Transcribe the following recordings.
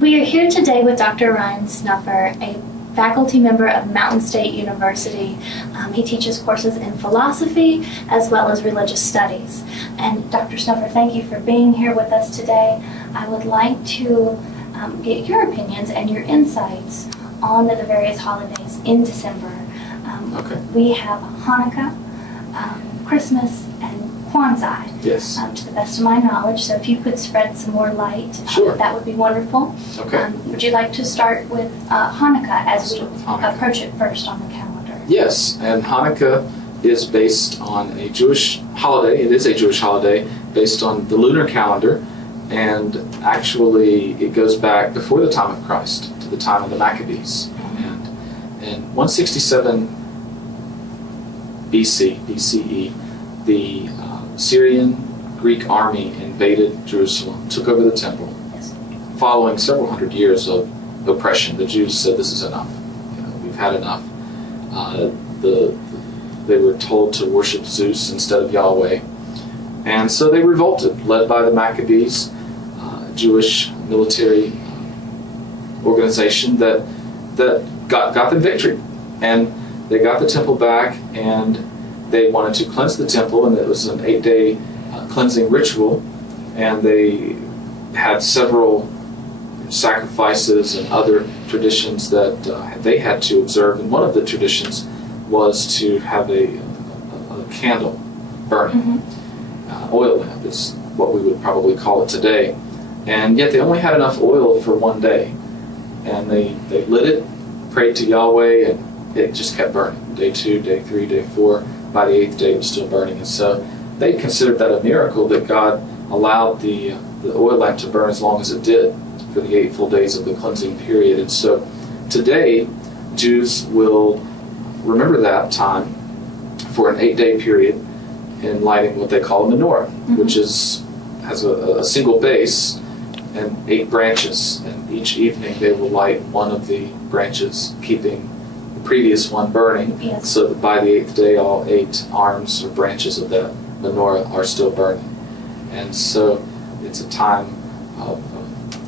We are here today with Dr. Ryan Snuffer, a faculty member of Mountain State University. He teaches courses in philosophy as well as religious studies. And Dr. Snuffer, thank you for being here with us today. I would like to get your opinions and your insights on the various holidays in December. We have Hanukkah, Christmas, and Kwanzaa, yes. To the best of my knowledge. So if you could spread some more light, sure. That would be wonderful. Okay. Would you like to start with Hanukkah as we Hanukkah. approach it first on the calendar? Yes, and Hanukkah is based on a Jewish holiday. It is a Jewish holiday based on the lunar calendar, and actually it goes back before the time of Christ, to the time of the Maccabees. And in 167 BCE, the Syrian Greek army invaded Jerusalem, took over the temple. Yes. Following several hundred years of oppression, the Jews said, "This is enough. We've had enough." They were told to worship Zeus instead of Yahweh, and so they revolted, led by the Maccabees, Jewish military organization that got them victory, and they got the temple back, and they wanted to cleanse the temple, and it was an 8-day cleansing ritual, and they had several sacrifices and other traditions that they had to observe, and one of the traditions was to have a candle burning. Oil lamp is what we would probably call it today, and yet they only had enough oil for one day, and they lit it, prayed to Yahweh, and it just kept burning. Day 2, day 3, day 4. By the 8th day, it was still burning. And so they considered that a miracle that God allowed the oil lamp to burn as long as it did for the 8 full days of the cleansing period. And so today, Jews will remember that time for an 8-day period in lighting what they call a menorah, which has a single base and 8 branches. And each evening they will light one of the branches, keeping the previous one burning, yes. So that by the 8th day all 8 arms or branches of that menorah are still burning. And so it's a time of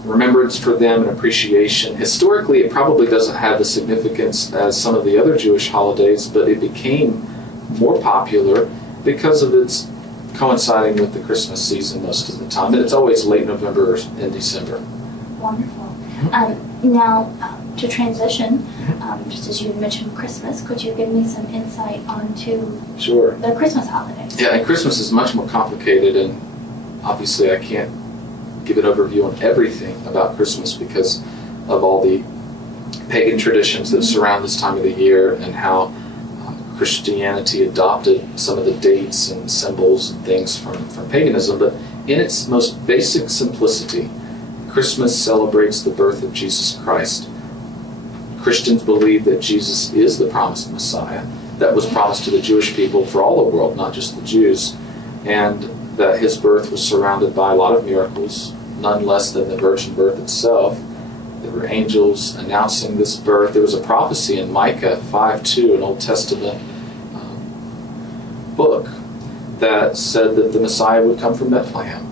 remembrance for them and appreciation. Historically, it probably doesn't have the significance as some of the other Jewish holidays, but it became more popular because of its coinciding with the Christmas season most of the time. And it's always late November and December. Wonderful. Now, to transition, just as you mentioned Christmas, could you give me some insight onto Sure. the Christmas holidays? Yeah, and Christmas is much more complicated, and obviously I can't give an overview on everything about Christmas because of all the pagan traditions that surround this time of the year, and how Christianity adopted some of the dates and symbols and things from paganism. But in its most basic simplicity, Christmas celebrates the birth of Jesus Christ. Christians believe that Jesus is the promised Messiah that was promised to the Jewish people for all the world, not just the Jews, and that his birth was surrounded by a lot of miracles, none less than the virgin birth itself. There were angels announcing this birth. There was a prophecy in Micah 5:2, an Old Testament book, that said that the Messiah would come from Bethlehem.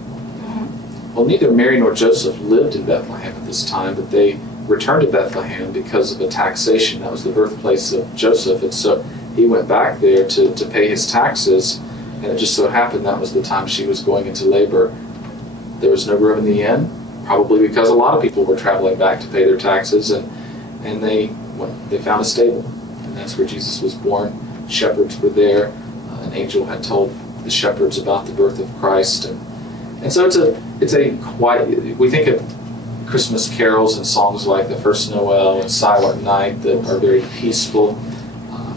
Well, neither Mary nor Joseph lived in Bethlehem at this time, but they returned to Bethlehem because of a taxation. That was the birthplace of Joseph, and so he went back there to pay his taxes, and it just so happened that was the time she was going into labor. There was no room in the inn, probably because a lot of people were traveling back to pay their taxes, and they found a stable, and that's where Jesus was born. Shepherds were there. An angel had told the shepherds about the birth of Christ, and so it's a quiet. We think of Christmas carols and songs like The First Noel and Silent Night that are very peaceful.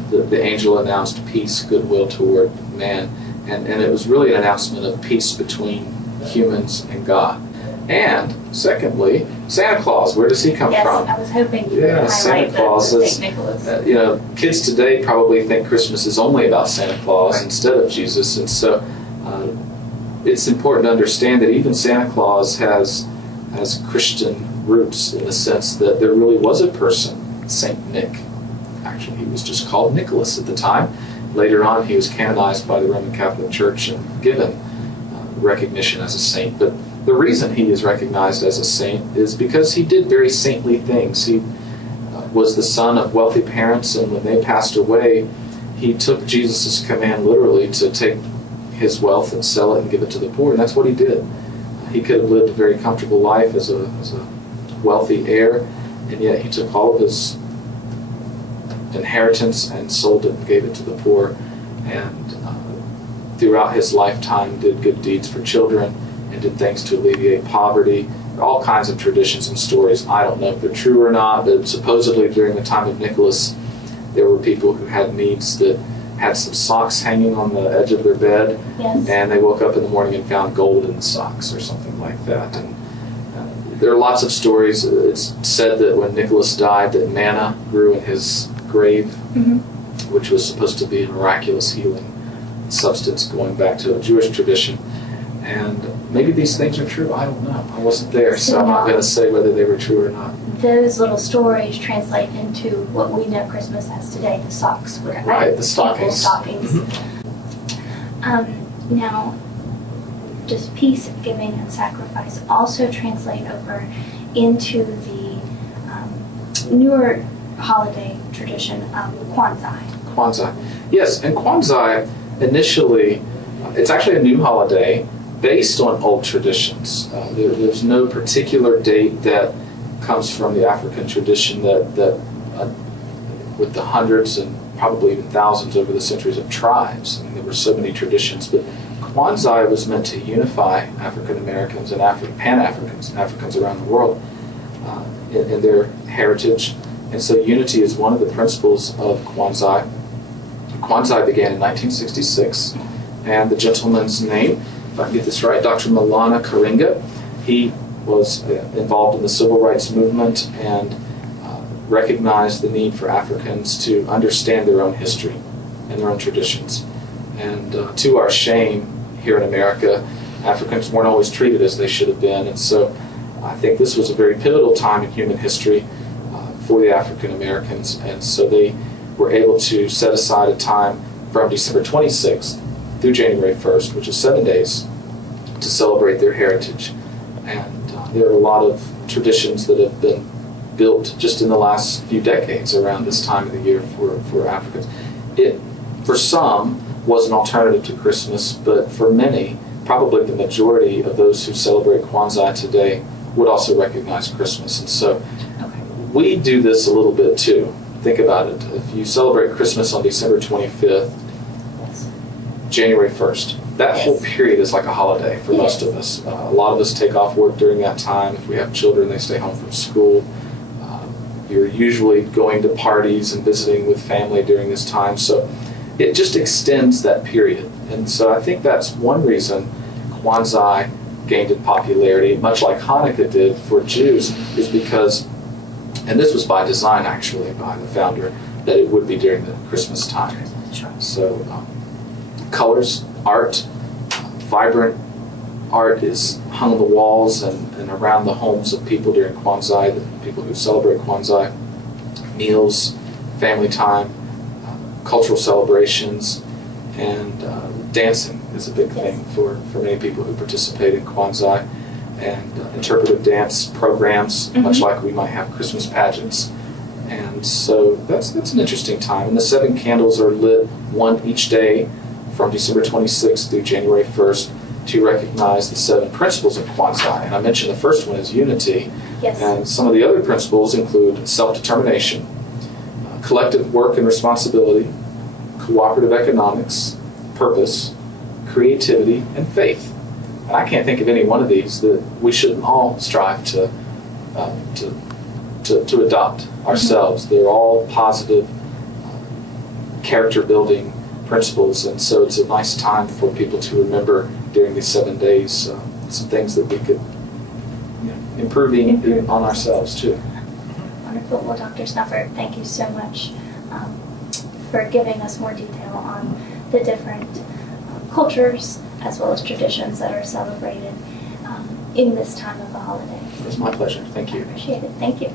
The angel announced peace, goodwill toward man, and it was really an announcement of peace between humans and God. And secondly, Santa Claus. Where does he come from? Yes, I was hoping you would highlight Santa Claus the is, St. Nicholas. Kids today probably think Christmas is only about Santa Claus instead of Jesus, and so it's important to understand that even Santa Claus has Christian roots, in the sense that there really was a person, Saint Nick. Actually, he was just called Nicholas at the time. Later on, he was canonized by the Roman Catholic Church and given recognition as a saint. But The reason he is recognized as a saint is because he did very saintly things. He was the son of wealthy parents, and when they passed away, he took Jesus' command literally to take his wealth and sell it and give it to the poor, and that's what he did. He could have lived a very comfortable life as a wealthy heir, and yet he took all of his inheritance and sold it and gave it to the poor, and throughout his lifetime did good deeds for children and did things to alleviate poverty. All kinds of traditions and stories. I don't know if they're true or not, but supposedly during the time of Nicholas, there were people who had needs that had some socks hanging on the edge of their bed, Yes. and they woke up in the morning and found gold in the socks or something like that. And there are lots of stories. It's said that when Nicholas died, that manna grew in his grave, Mm-hmm. which was supposed to be a miraculous healing substance going back to a Jewish tradition. And maybe these things are true. I don't know. I wasn't there, so I'm not going to say whether they were true or not. Those little stories translate into what we know Christmas as today, the socks. Right, the stockings. Stockings. Now, does peace, giving, and sacrifice also translate over into the newer holiday tradition of Kwanzaa? Kwanzaa. Yes, and Kwanzaa initially, it's actually a new holiday based on old traditions. There's no particular date that comes from the African tradition that with the hundreds and probably even thousands over the centuries of tribes. I mean, there were so many traditions, but Kwanzaa was meant to unify African Americans and Pan-Africans and Africans around the world in their heritage. And so unity is one of the principles of Kwanzaa. Kwanzaa began in 1966, and the gentleman's name, if I can get this right, Dr. Malana Karinga, he was involved in the civil rights movement and recognized the need for Africans to understand their own history and their own traditions. And to our shame, here in America, Africans weren't always treated as they should have been. And so I think this was a very pivotal time in human history for the African Americans. And so they were able to set aside a time from December 26th through January 1st, which is 7 days, to celebrate their heritage. And there are a lot of traditions that have been built just in the last few decades around this time of the year for Africans. It, for some, was an alternative to Christmas, but for many, probably the majority of those who celebrate Kwanzaa today would also recognize Christmas. And so we do this a little bit too. Think about it. If you celebrate Christmas on December 25th, Yes. January 1st, that whole period is like a holiday for most of us. A lot of us take off work during that time. If we have children, they stay home from school. You're usually going to parties and visiting with family during this time. So it just extends that period. And so I think that's one reason Kwanzaa gained in popularity, much like Hanukkah did for Jews, is because, and this was by design actually by the founder, that it would be during the Christmas time. So colors, art, vibrant art is hung on the walls and around the homes of people during Kwanzaa, the people who celebrate Kwanzaa. Meals, family time, cultural celebrations, and dancing is a big thing for many people who participate in Kwanzaa, and interpretive dance programs, much like we might have Christmas pageants. And so that's an interesting time. And the 7 candles are lit one each day from December 26th through January 1st to recognize the 7 principles of Kwanzaa. And I mentioned the first one is unity. Yes. And some of the other principles include self-determination, collective work and responsibility, cooperative economics, purpose, creativity, and faith. And I can't think of any one of these that we shouldn't all strive to adopt ourselves. They're all positive, character-building principles, and so it's a nice time for people to remember during these 7 days some things that we could improve on ourselves too. Wonderful. Well, Dr. Snuffer, thank you so much for giving us more detail on the different cultures as well as traditions that are celebrated in this time of the holiday. It was my pleasure. Thank you. I appreciate it. Thank you.